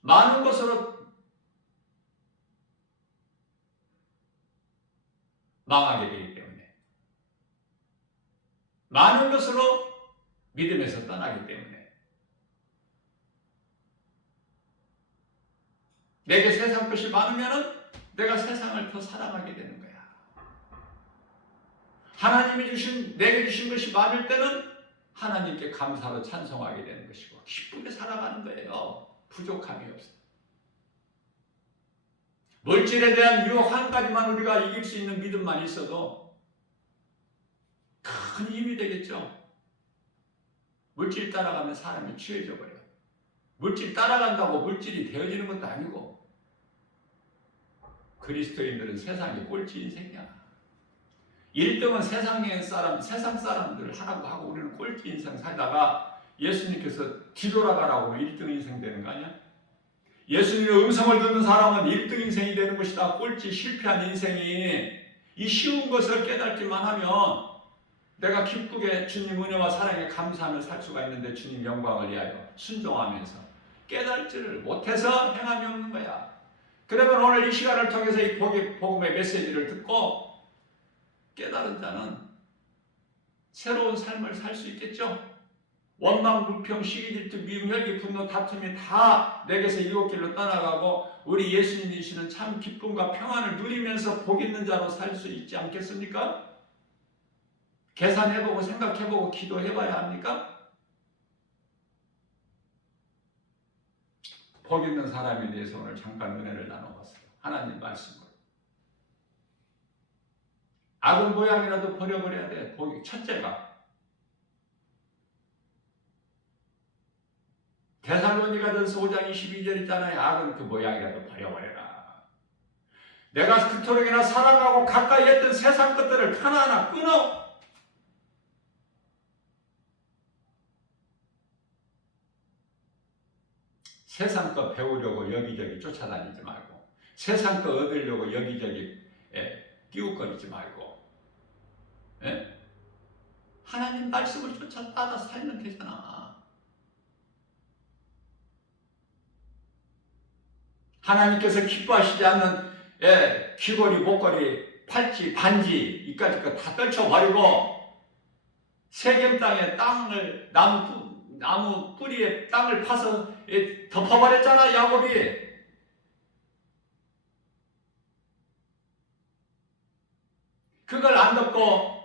많은 것으로 망하게 되기 때문에, 많은 것으로 믿음에서 떠나기 때문에, 내게 세상 것이 많으면 내가 세상을 더 사랑하게 되는 거야. 하나님이 내게 주신 것이 많을 때는 하나님께 감사로 찬송하게 되는 것이고 기쁘게 살아가는 거예요. 부족함이 없어요. 물질에 대한 유혹 한 가지만 우리가 이길 수 있는 믿음만 있어도 큰 힘이 되겠죠. 물질 따라가면 사람이 취해져 버려요. 물질 따라간다고 물질이 되어지는 것도 아니고 그리스도인들은 세상의 꼴찌 인생이야. 1등은 세상 사람들 하라고 하고 우리는 꼴찌 인생 살다가 예수님께서 뒤돌아가라고 1등 인생 되는 거 아니야? 예수님의 음성을 듣는 사람은 1등 인생이 되는 것이다. 꼴찌 실패한 인생이. 이 쉬운 것을 깨닫기만 하면 내가 기쁘게 주님 은혜와 사랑에 감사하며 살 수가 있는데 주님 영광을 위하여 순종하면서 깨달지를 못해서 행함이 없는 거야. 그러면 오늘 이 시간을 통해서 이 복음의 메시지를 듣고 깨달은 자는 새로운 삶을 살 수 있겠죠. 원망, 불평, 시기, 질투, 미움, 혈기, 분노, 다툼이 다 내게서 일곱 길로 떠나가고 우리 예수님이시는 참 기쁨과 평안을 누리면서 복 있는 자로 살 수 있지 않겠습니까? 계산해보고 생각해보고 기도해봐야 합니까? 복 있는 사람에 대해서 오늘 잠깐 은혜를 나눠봤어요. 하나님 말씀으로. 악은 모양이라도 버려버려야 돼. 첫째가. 데살로니가전서 5장 22절 있잖아요. 악은 그 모양이라도 버려버려라. 내가 그토록이나 사랑하고 가까이 했던 세상 것들을 하나하나 끊어. 세상 거 배우려고 여기저기 쫓아다니지 말고, 세상 거 얻으려고 여기저기 끼우거리지 말고, 하나님 말씀을 쫓아 따라 살면 되잖아. 하나님께서 기뻐하시지 않는 귀걸이, 목걸이, 팔찌, 반지 이까지 거 다 떨쳐버리고 세겜 땅에 땅을 나무 뿌리에 땅을 파서 덮어버렸잖아, 야곱이. 그걸 안 덮고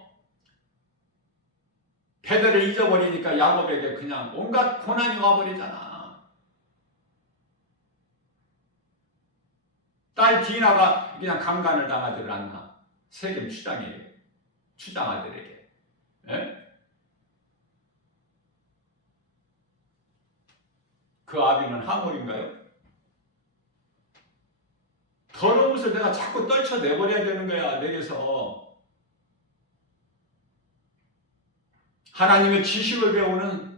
베델을 잊어버리니까 야곱에게 그냥 온갖 고난이 와버리잖아. 딸 디나가 그냥 강간을 당하지를 않나? 세겜 추장아들에게. 그 아비는 하몰인가요? 더러운 것을 내가 자꾸 떨쳐내버려야 되는 거야, 내게서. 하나님의 지식을 배우는,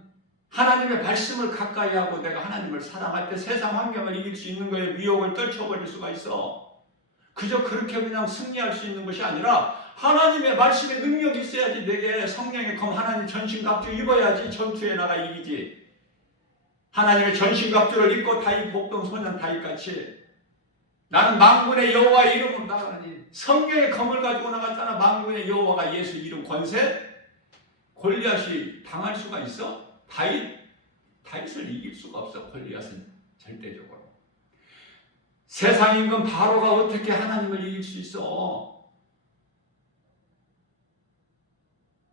하나님의 말씀을 가까이 하고 내가 하나님을 사랑할 때 세상 환경을 이길 수 있는 거에 미혹을 떨쳐버릴 수가 있어. 그저 그렇게 그냥 승리할 수 있는 것이 아니라 하나님의 말씀에 능력이 있어야지. 내게 성령의 검, 하나님 전신갑주 입어야지 전투에 나가 이기지. 하나님의 전신갑주를 입고 다윗 복동 소년 다윗같이 나는 만군의 여호와의 이름으로 나가니, 성령의 검을 가지고 나갔잖아. 만군의 여호와가 예수 이름 권세. 골리앗이 당할 수가 있어? 다윗을 이길 수가 없어. 골리앗은 절대적으로. 세상 임금 바로가 어떻게 하나님을 이길 수 있어?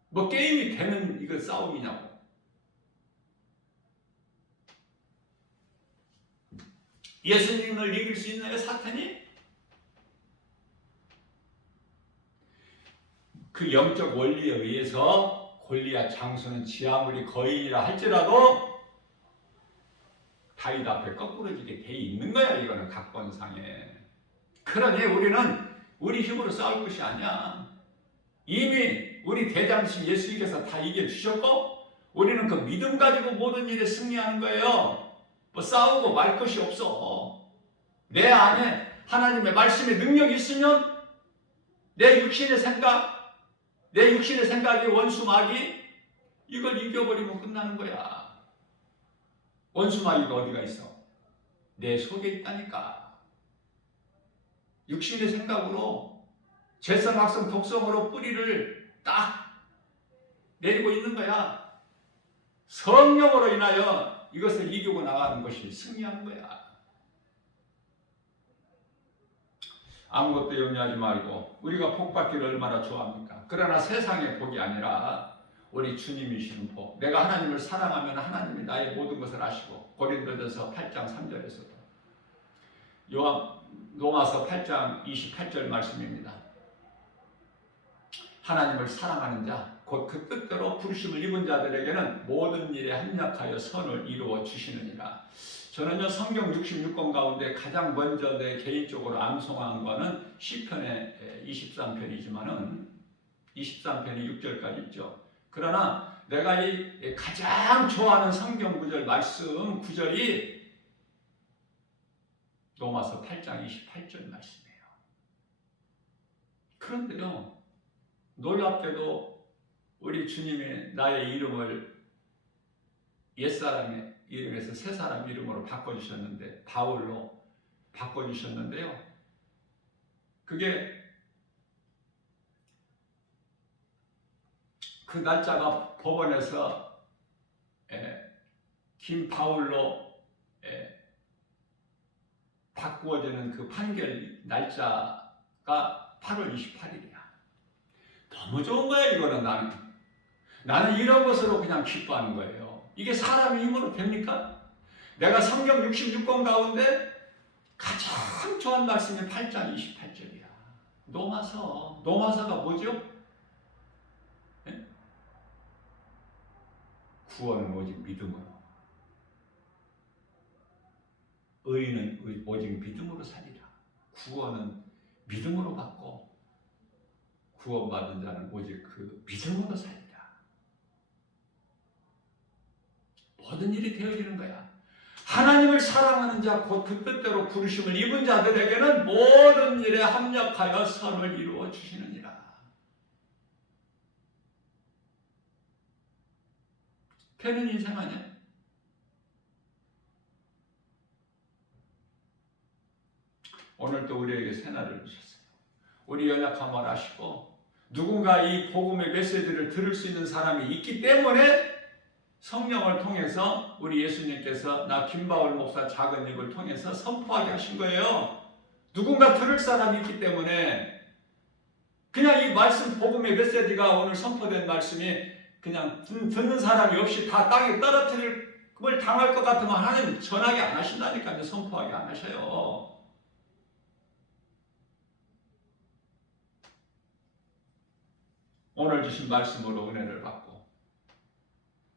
뭐 게임이 되는 이거 싸움이냐고. 예수님을 이길 수 있나요, 사탄이? 그 영적 원리에 의해서 골리앗 장수는 지 아무리 거인이라 할지라도 다윗 앞에 거꾸러지게 돼 있는 거야. 이거는 각본상에. 그러니 우리는 우리 힘으로 싸울 것이 아니야. 이미 우리 대장신 예수님께서 다 이겨주셨고 우리는 그 믿음 가지고 모든 일에 승리하는 거예요. 뭐 싸우고 말 것이 없어. 내 안에 하나님의 말씀의 능력이 있으면 내 육신의 생각이 원수 마귀 이걸 이겨버리면 끝나는 거야. 원수 마귀가 어디가 있어? 내 속에 있다니까. 육신의 생각으로 죄성, 악성, 독성으로 뿌리를 딱 내리고 있는 거야. 성령으로 인하여 이것을 이기고 나가는 것이 승리하는 거야. 아무것도 염려하지 말고 우리가 복 받기를 얼마나 좋아합니까? 그러나 세상의 복이 아니라 우리 주님이시는 복. 내가 하나님을 사랑하면 하나님이 나의 모든 것을 아시고. 고린도전서 8장 3절에서도 로마서 8장 28절 말씀입니다. 하나님을 사랑하는 자, 곧 그 뜻대로 부르심을 입은 자들에게는 모든 일에 합력하여 선을 이루어 주시느니라. 저는요, 성경 66권 가운데 가장 먼저 내 개인적으로 암송한 거는 시편의 23편이지만은 23편이 6절까지 있죠. 그러나 내가 이 가장 좋아하는 성경 구절 말씀 구절이 로마서 8장 28절 말씀이에요. 그런데요, 놀랍게도 우리 주님이 나의 이름을 옛사람의 이름에서 새사람 이름으로 바꿔주셨는데, 바울로 바꿔주셨는데요. 그게 그 날짜가 법원에서 김바울로 바꾸어지는 그 판결 날짜가 8월 28일이야. 너무 좋은 거야, 이거는. 나는 이런 것으로 그냥 기뻐하는 거예요. 이게 사람의 힘으로 됩니까? 내가 성경 66권 가운데 가장 좋아하는 말씀이 8장 28절이야. 노마서가 뭐죠? 예? 구원은 오직 믿음으로, 의인은 오직 믿음으로 살리라. 구원은 믿음으로 받고 구원받은 자는 오직 그 믿음으로 살리라. 모든 일이 되어지는 거야. 하나님을 사랑하는 자, 곧 그 뜻대로 부르심을 입은 자들에게는 모든 일에 합력하여 선을 이루어 주시느니라. 되는 인생 아니야? 오늘도 우리에게 새날을 주셨어요. 우리 연약함을 아시고 누군가 이 복음의 메시지를 들을 수 있는 사람이 있기 때문에 성령을 통해서 우리 예수님께서 나 김바울 목사 작은 입을 통해서 선포하게 하신 거예요. 누군가 들을 사람이 있기 때문에. 그냥 이 말씀 복음의 메시지가 오늘 선포된 말씀이 그냥 듣는 사람이 없이 다 땅에 떨어뜨릴 당할 것 같으면 하나님 전하게 안 하신다니까요. 선포하게 안 하셔요. 오늘 주신 말씀으로 은혜를 받고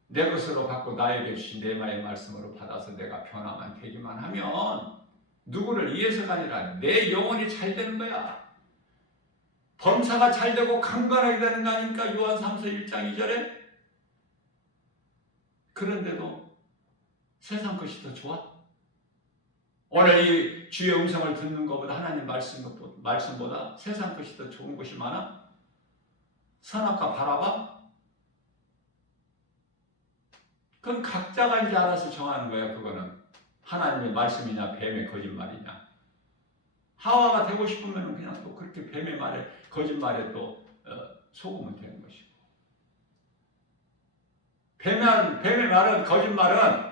내 것으로 받고 나에게 주신 내마의 말씀으로 받아서 내가 변화만 되기만 하면 누구를 위해서가 아니라 내 영혼이 잘 되는 거야. 범사가 잘 되고 강건하게 되는 거 아닙니까? 요한 3서 1장 2절에. 그런데도 세상 것이 더 좋아? 오늘 이 주의 음성을 듣는 것보다 하나님 말씀보다 세상 것이 더 좋은 것이 많아? 선악과 바라봐? 그건 각자가 이제 알아서 정하는 거야. 그거는 하나님의 말씀이냐 뱀의 거짓말이냐. 하와가 되고 싶으면 그냥 또 그렇게 뱀의 말에 거짓말에 또 속으면 되는 것이고, 뱀의 말은 거짓말은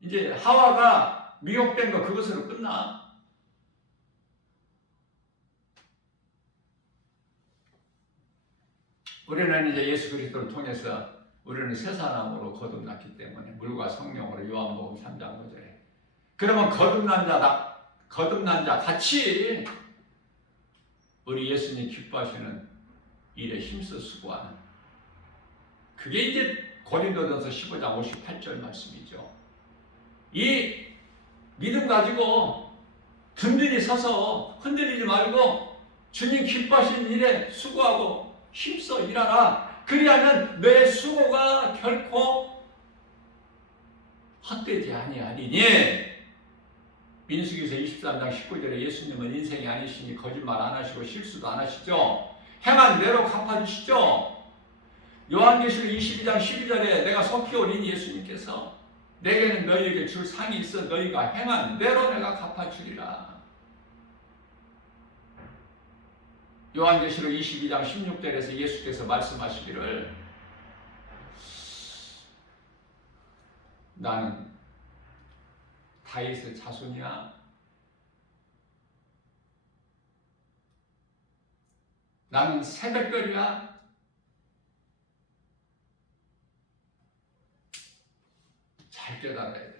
이제 하와가 미혹된 거 그것으로 끝나. 우리는 이제 예수 그리스도를 통해서 우리는 새 사람으로 거듭났기 때문에 물과 성령으로 요한복음 3장 5절에 그러면 거듭난 자 같이 우리 예수님 기뻐하시는 일에 힘써 수고하는, 그게 이제 고린도전서 15장 58절 말씀이죠. 이 믿음 가지고 든든히 서서 흔들리지 말고 주님 기뻐하시는 일에 수고하고 힘써 일하라. 그리하면 내 수고가 결코 헛되지 아니하리니. 민수기서 23장 19절에 예수님은 인생이 아니시니 거짓말 안 하시고 실수도 안 하시죠. 행한 대로 갚아주시죠. 요한계시록 22장 12절에 내가 속히 오린 예수님께서 내게는 너희에게 줄 상이 있어 너희가 행한 대로 내가 갚아주리라. 요한계시록 22장 16절에서 예수께서 말씀하시기를 나는 다윗의 자손이야. 나는 새벽별이야. 잘 깨달아야 돼요.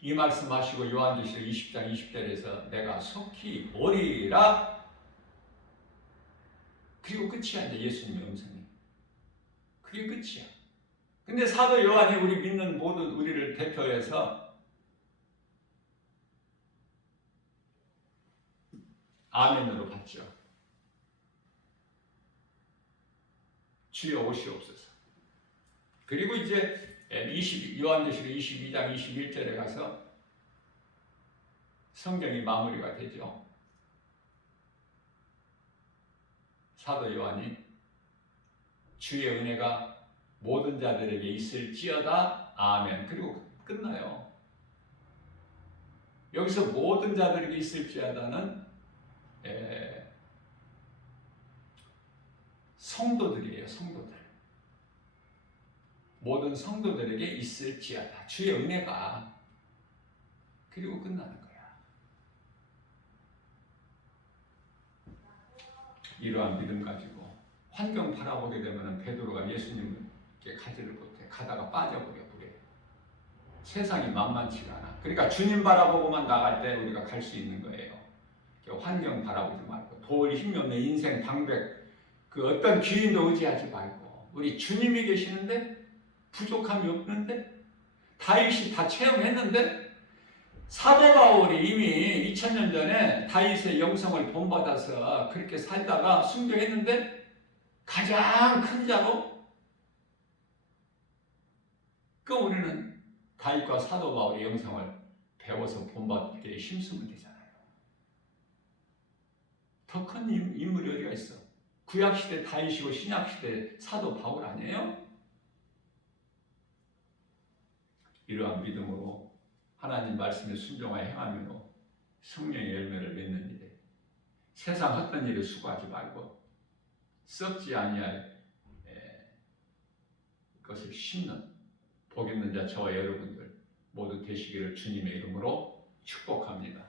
이 말씀하시고 요한계시록 20장 20절에서 내가 속히 오리라. 그리고 끝이야. 이제 예수님의 음성이. 그게 끝이야. 근데 사도 요한이 우리 믿는 모든 우리를 대표해서 아멘으로 받죠. 주여 오시옵소서. 그리고 이제 요한계시록 22장 21절에 가서 성경이 마무리가 되죠. 사도 요한이 주의 은혜가 모든 자들에게 있을지어다. 아멘. 그리고 끝나요. 여기서 모든 자들에게 있을지어다는 성도들이에요. 성도들. 모든 성도들에게 있을지어다. 주의 은혜가. 그리고 끝나는 거야. 이러한 믿음 가지고 환경 바라보게 되면 베드로가 예수님께 가지를 못해. 가다가 빠져버려 물에. 세상이 만만치가 않아. 그러니까 주님 바라보고만 나갈 때 우리가 갈 수 있는 거예요. 환경 바라보지 말고 도울 힘이 없는 인생 방백 그 어떤 귀인도 의지하지 말고 우리 주님이 계시는데 부족함이 없는데 다윗이 다 체험했는데 사도 바울이 이미 2000년 전에 다윗의 영성을 본받아서 그렇게 살다가 순교했는데 가장 큰 자로 그 우리는 다윗과 사도 바울의 영성을 배워서 본받기에 힘쓰면 되잖아요. 더 큰 인물이 어디가 있어? 구약시대 다윗이고 신약시대 사도 바울 아니에요? 이러한 믿음으로 하나님 말씀에 순종하여 행함으로 성령의 열매를 맺는 일에 세상 헛된 일에 수고하지 말고 썩지 아니할 것을 심는 복 있는 자 저와 여러분들 모두 되시기를 주님의 이름으로 축복합니다.